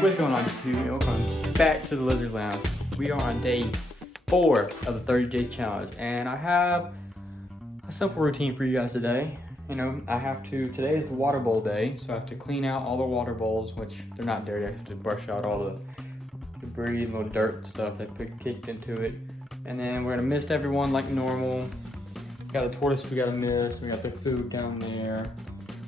What's going on YouTube? Welcome back to the Lizard Lounge. We are on day 4 of the 30-day challenge, and I have a simple routine for you guys today. Today is the water bowl day, so I have to clean out all the water bowls, which they're not dirty. I have to brush out all the debris, little dirt stuff that kicked into it. And then we're gonna mist everyone like normal. Got the tortoise we gotta mist, we got their food down there.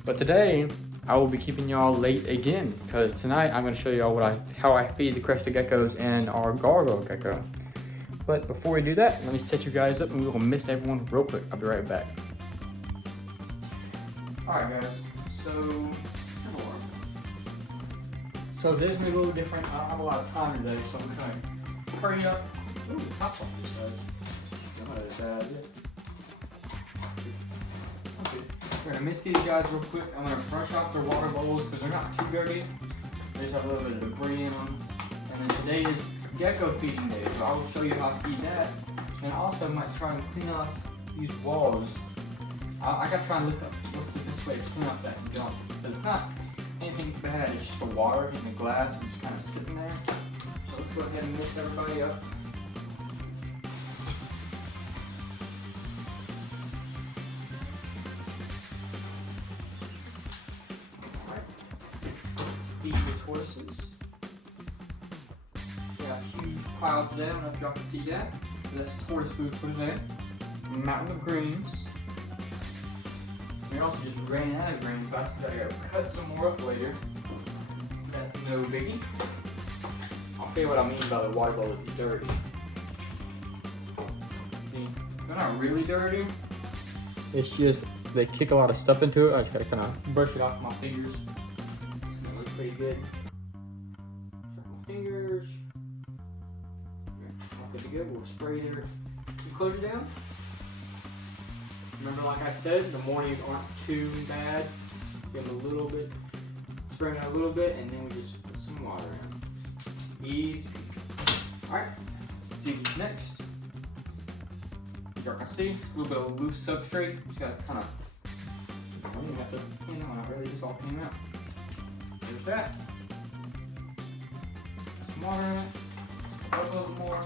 But today, I will be keeping y'all late again, because tonight I'm going to show y'all how I feed the crested geckos and our gargoyle gecko. But before we do that, let me set you guys up and we will mist everyone real quick. I'll be right back. Alright guys, so today's gonna be a little different. I don't have a lot of time today, so I'm gonna hurry up. Ooh, top on this side. We're gonna mist these guys real quick. I'm gonna brush off their water bowls because they're not too dirty. They just have a little bit of debris in them. And then today is gecko feeding day, so I will show you how to feed that. And also I might try and clean off these walls. I gotta try and look up what's the best way to clean up that gunk. It's not anything bad, it's just the water in the glass and just kind of sitting there. So let's go ahead and mist everybody up. Feed the tortoises. Got a huge pile today. I don't know if y'all can see that. That's tortoise food for today. Mountain of greens. We also just ran out of greens, so I gotta cut some more up later. That's no biggie. I'll show you what I mean by the water bowl is dirty. See, they're not really dirty. It's just they kick a lot of stuff into it. I just gotta kind of brush it off with my fingers. Pretty good. Couple fingers. All good to go. We'll spray their enclosure down. Remember, like I said, the mornings aren't too bad. Give them a little bit, spray them a little bit, and then we just put some water in. Easy. Alright, let's see what's next. Y'all can see, a little bit of loose substrate. Just gotta kind of, I don't even have to clean them out, really, just all clean them out. There's that. Some water in it. A little bit more.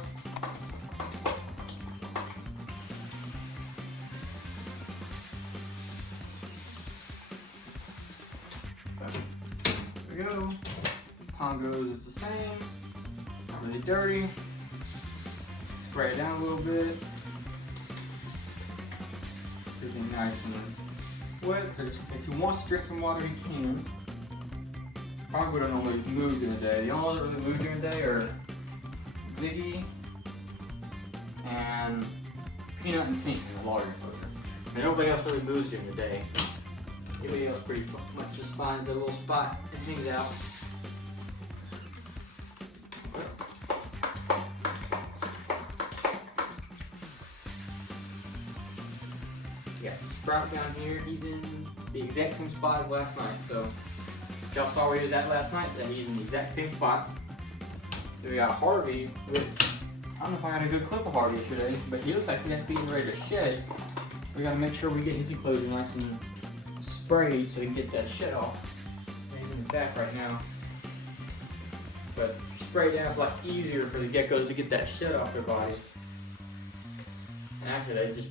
There we go. Pongos is the same. Not really dirty. Spray it down a little bit. Everything nice and wet. So just in case you want to drink some water, you can. Probably don't normally move during the day. The only ones that really move during the day are Ziggy and Peanut and Tink in the larger enclosure. And nobody else really moves during the day. Everybody else pretty much just finds a little spot and hangs out. We got Sprout down here. He's in the exact same spot as last night. So y'all saw where he was at last night, that he's in the exact same spot. So we got Harvey with, I don't know if I got a good clip of Harvey today, but he looks like he's getting ready to shed. We gotta make sure we get his enclosure nice and sprayed so we can get that shed off. He's in the back right now. But spray down is a lot easier for the geckos to get that shed off their bodies. And after they just,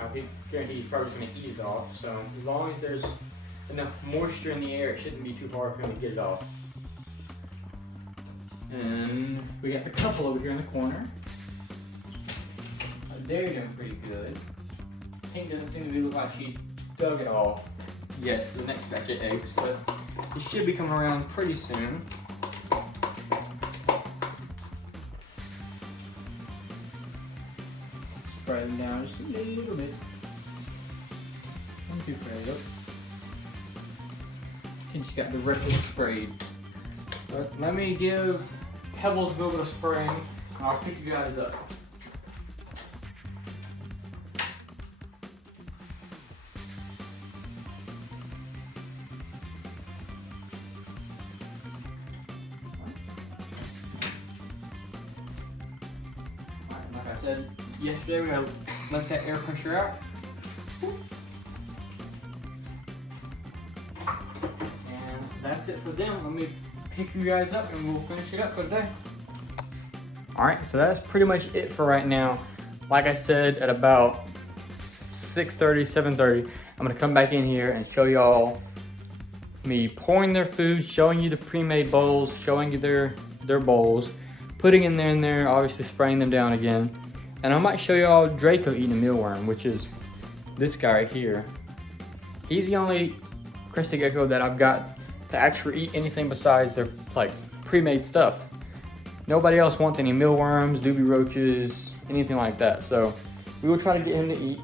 I guarantee he's probably just gonna eat it off. So as long as there's enough moisture in the air, it shouldn't be too hard for him to get it off. And we got the couple over here in the corner. They're doing pretty good. Pink doesn't seem to look like she's dug it all yet for the next batch of eggs, but it should be coming around pretty soon. Spray them down just a little bit. Not too sprayed up. She's got the directly sprayed. But let me give Pebbles a little bit of spraying, and I'll pick you guys up. Alright, like I said yesterday, we gotta let that air pressure out. That's it for them. Let me pick you guys up and we'll finish it up for the day. All right, so that's pretty much it for right now. Like I said, at about 6:30, 7:30, I'm gonna come back in here and show y'all me pouring their food, showing you the pre-made bowls, showing you their bowls, putting in there, obviously spraying them down again. And I might show y'all Draco eating a mealworm, which is this guy right here. He's the only crested gecko that I've got to actually eat anything besides their like pre-made stuff. Nobody else wants any mealworms, doobie roaches, anything like that. So we will try to get him to eat.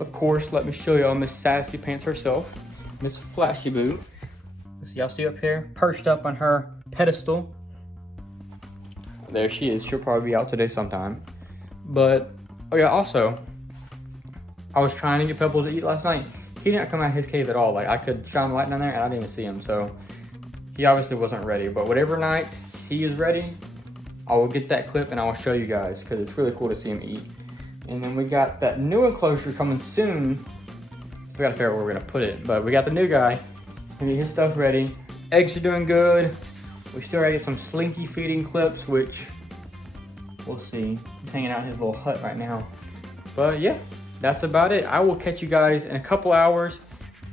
Of course, let me show y'all Miss Sassy Pants herself, Miss Flashy Boo. See, y'all see up here, perched up on her pedestal. There she is. She'll probably be out today sometime. But, oh yeah, also, I was trying to get Pebbles to eat last night. He didn't come out of his cave at all. Like, I could shine the light down there and I didn't even see him. So, he obviously wasn't ready. But whatever night he is ready, I will get that clip and I will show you guys because it's really cool to see him eat. And then we got that new enclosure coming soon. Still gotta figure out where we're gonna put it. But we got the new guy. We get his stuff ready. Eggs are doing good. We still gotta get some slinky feeding clips, which we'll see. He's hanging out in his little hut right now. But yeah, that's about it. I will catch you guys in a couple hours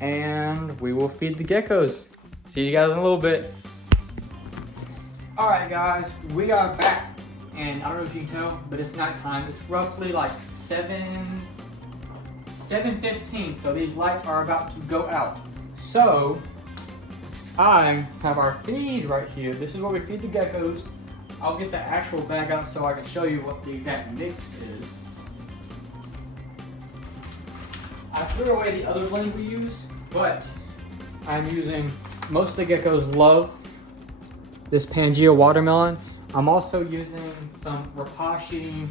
and we will feed the geckos. See you guys in a little bit. All right, guys, we are back. And I don't know if you can tell, but it's nighttime. It's roughly like 7:15, so these lights are about to go out. So, I have our feed right here. This is where we feed the geckos. I'll get the actual bag out so I can show you what the exact mix is. I threw away the other blend we used, but I'm using, most of the geckos love this Pangea watermelon. I'm also using some Rapashi,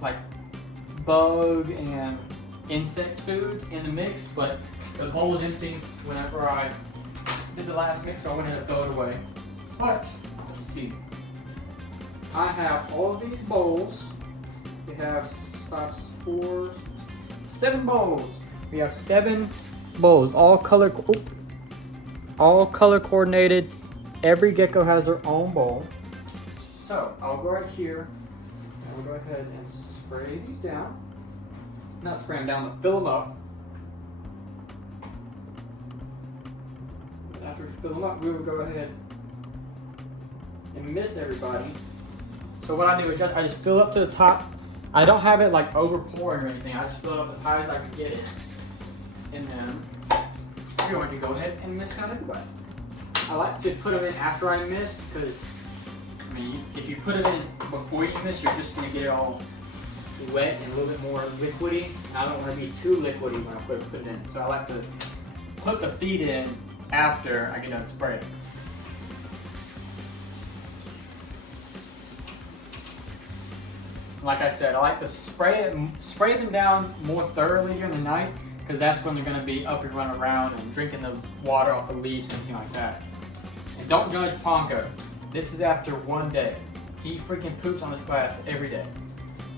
like bug and insect food in the mix, but the bowl was empty whenever I did the last mix, so I went ahead and throw it away. But, let's see. I have all of these bowls. We have 7 bowls. We have 7 bowls, all color coordinated. Every gecko has their own bowl. So I'll go right here and we'll go ahead and spray these down. Not spray them down, but fill them up. And after we fill them up, we will go ahead and mist everybody. So what I do is I just fill up to the top. I don't have it like over pouring or anything. I just fill it up as high as I can get it. And then we're going to go ahead and mist out everybody. I like to put them in after I mist because I mean, if you put it in before you mist, you're just going to get it all wet and a little bit more liquidy. I don't want to be too liquidy when I put it in. So I like to put the feed in after I get done spraying. Like I said, I like to spray them down more thoroughly during the night because that's when they're going to be up and running around and drinking the water off the leaves and anything like that. And don't judge Pongo. This is after 1 day. He freaking poops on his glass every day.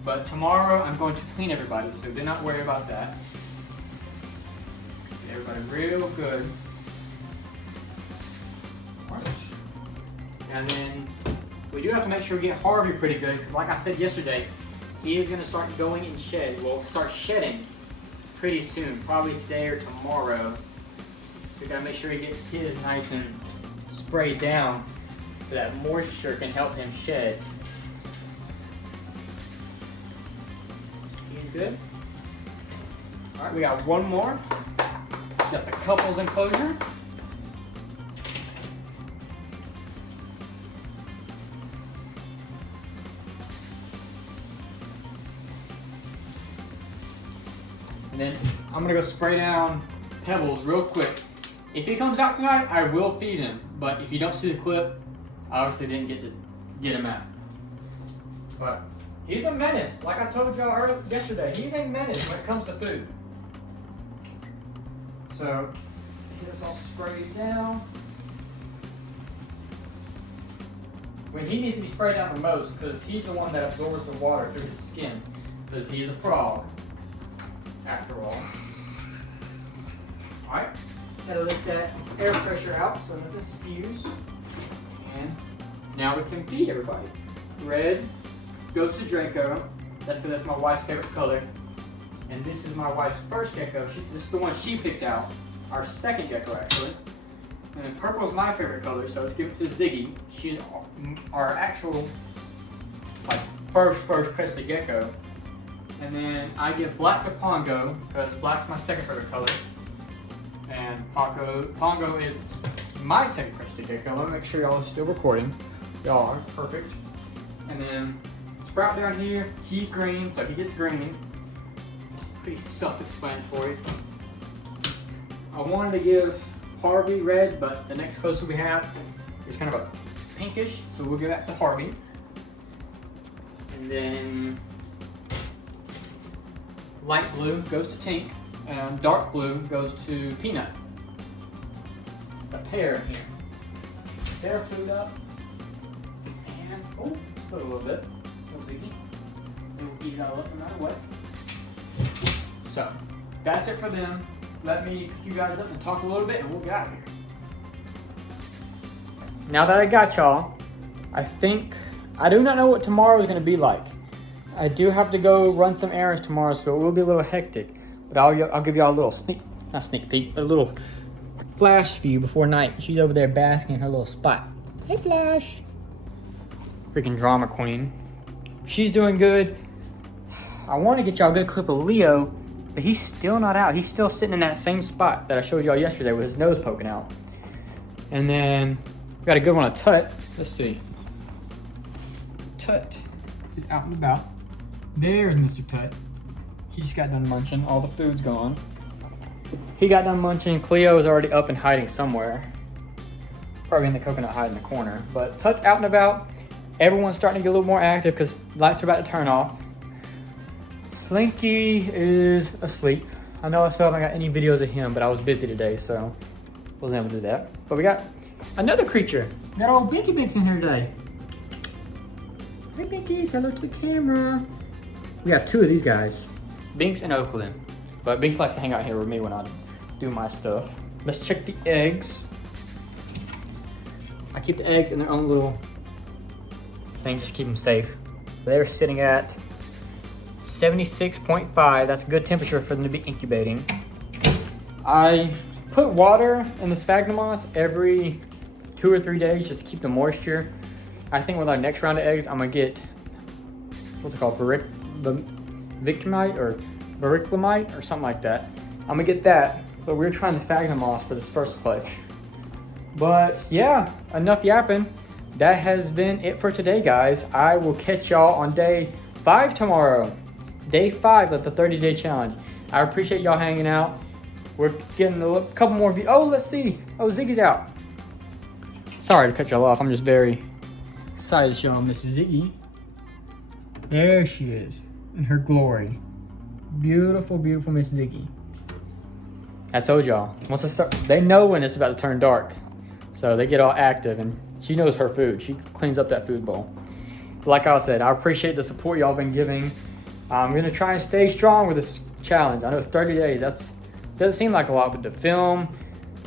But tomorrow I'm going to clean everybody, so do not worry about that. Get everybody real good. Alright. And then we do have to make sure we get Harvey pretty good, because like I said yesterday, he is going to start going in shed. We'll start shedding pretty soon, probably today or tomorrow. So we got to make sure we get his nice and sprayed down so that moisture can help him shed. He's good. Alright, we got one more. Got the couples enclosure. And then I'm gonna go spray down Pebbles real quick. If he comes out tonight, I will feed him. But if you don't see the clip, I obviously didn't get to get him out. But he's a menace. Like I told y'all yesterday, he's a menace when it comes to food. So get this all sprayed down. When he needs to be sprayed down the most, because he's the one that absorbs the water through his skin, because he's a frog, after all. Alright, gotta let that air pressure out so that this spews. Now we can feed everybody. Red goes to Draco. That's because that's my wife's favorite color. And this is my wife's first gecko. This is the one she picked out. Our second gecko, actually. And then purple is my favorite color, so let's give it to Ziggy. She's our actual, like, first crested gecko. And then I give black to Pongo, because black's my second favorite color. And Pongo is my second crested gecko. Let me make sure y'all are still recording. Y'all are perfect. And then Sprout down here, he's green, so he gets green. Pretty self-explanatory. I wanted to give Harvey red, but the next closest we have is kind of a pinkish, so we'll give that to Harvey. And then light blue goes to Tink, and dark blue goes to Peanut. A pair in here. Pair food up, and oh, let's put a little bit. No biggie. We'll eat it all up no matter what. So that's it for them. Let me pick you guys up and talk a little bit, and we'll get out of here. Now that I got y'all, I do not know what tomorrow is going to be like. I do have to go run some errands tomorrow, so it will be a little hectic. But I'll give y'all a little not sneak peek, but a little flash view before night. She's over there basking in her little spot. Hey, Flash. Freaking drama queen. She's doing good. I want to get y'all a good clip of Leo, but he's still not out. He's still sitting in that same spot that I showed y'all yesterday with his nose poking out. And then we got a good one of Tut. Let's see. Tut is out and about. There's Mr. Tut. He just got done munching. All the food's gone. He got done munching. Cleo is already up and hiding somewhere. Probably in the coconut hide in the corner. But Tut's out and about. Everyone's starting to get a little more active because lights are about to turn off. Slinky is asleep. I know I still haven't got any videos of him, but I was busy today, so wasn't able to do that. But we got another creature. We got old Binky Binks in here today. Hey Binky, say hello to the camera. We have two of these guys, Binks and Oakland. But Binks likes to hang out here with me when I do my stuff. Let's check the eggs. I keep the eggs in their own little thing, just keep them safe. They're sitting at 76.5, that's a good temperature for them to be incubating. I put water in the sphagnum moss every 2 or 3 days just to keep the moisture. I think with our next round of eggs, I'm gonna get, what's it called, Victimite or Vericlamite or something like that. I'm gonna get that, but we're trying the sphagnum moss for this first clutch. But yeah, enough yapping. That has been it for today, guys. I will catch y'all on day 5 tomorrow. Day 5 of the 30-day challenge. I appreciate y'all hanging out. We're getting a couple more views. Oh, let's see. Oh, Ziggy's out. Sorry to cut y'all off. I'm just very excited to show them Miss Ziggy. There she is in her glory. Beautiful, beautiful Miss Ziggy. I told y'all. Once I start, they know when it's about to turn dark. So they get all active, and she knows her food. She cleans up that food bowl. Like I said, I appreciate the support y'all been giving. I'm gonna try and stay strong with this challenge. I know it's 30 days. That doesn't seem like a lot, but to film,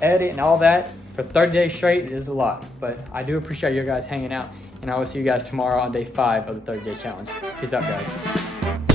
edit, and all that for 30 days straight, it is a lot. But I do appreciate you guys hanging out, and I will see you guys tomorrow on day 5 of the 30-day challenge. Peace out, guys.